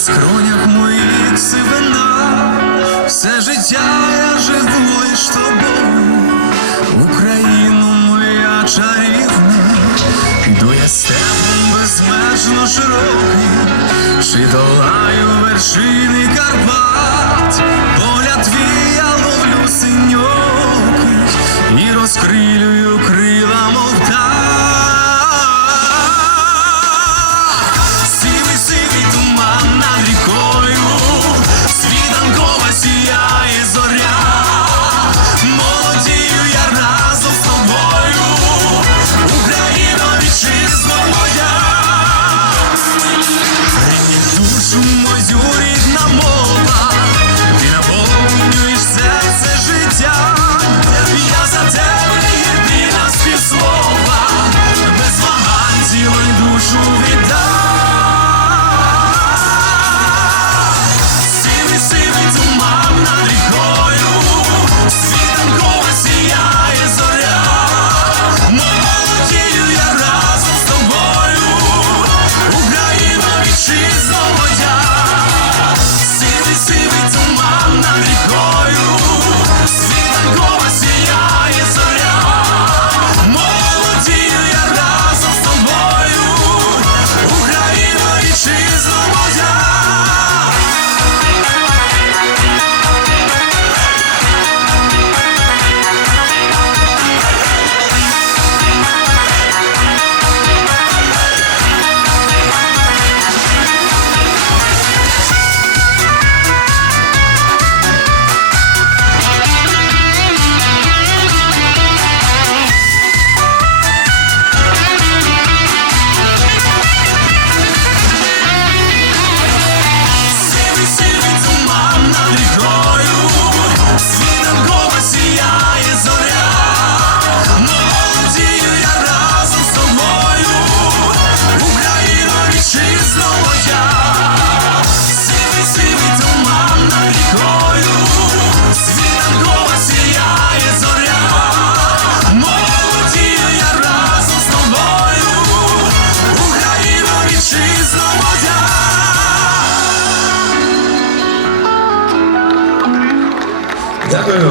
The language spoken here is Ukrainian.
скронях моїх сивина, все життя я живу лиш тобою, Україну моя чарівна, йду я степом безмежно широким, чи долаю вершини Карпат, поля твій я ловлю синьоки і розкрилюю крила. Дякую.